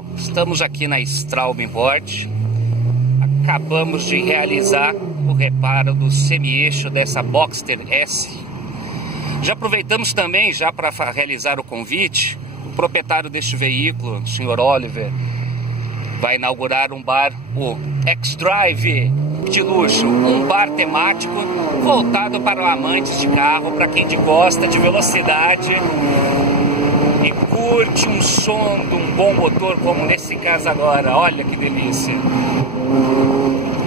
pessoal, estamos aqui na Straub Import. Acabamos de realizar o reparo do semi-eixo dessa Boxster S. Já aproveitamos também para realizar o convite. O proprietário deste veículo, o Sr. Oliver, vai inaugurar um bar, o X-Drive de luxo, um bar temático voltado para amantes de carro, para quem gosta de velocidade e curte um som de um bom motor, como nesse caso agora. Olha que delícia!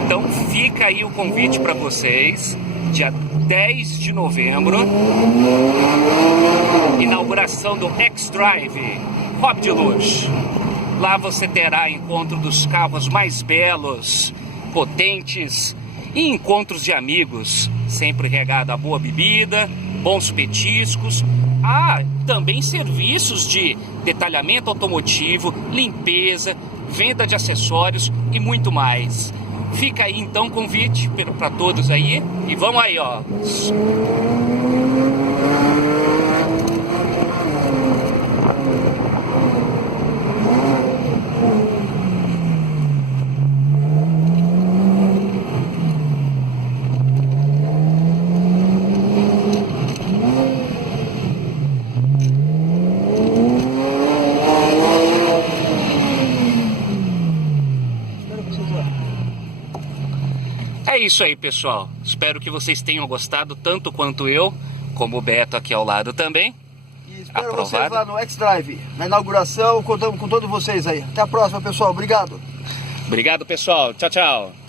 Então fica aí o convite para vocês, dia 10 de novembro, inauguração do X-Drive Hobby de luxo. Lá você terá encontro dos carros mais belos, potentes e encontros de amigos, sempre regado a boa bebida, bons petiscos. Também serviços de detalhamento automotivo, limpeza, venda de acessórios e muito mais. Fica aí então o convite para todos aí e vamos aí, ó. É isso aí, pessoal. Espero que vocês tenham gostado tanto quanto eu, como o Beto aqui ao lado também. E espero vocês lá no X-Drive, na inauguração. Contamos com todos vocês aí. Até a próxima, pessoal. Obrigado. Obrigado, pessoal. Tchau, tchau.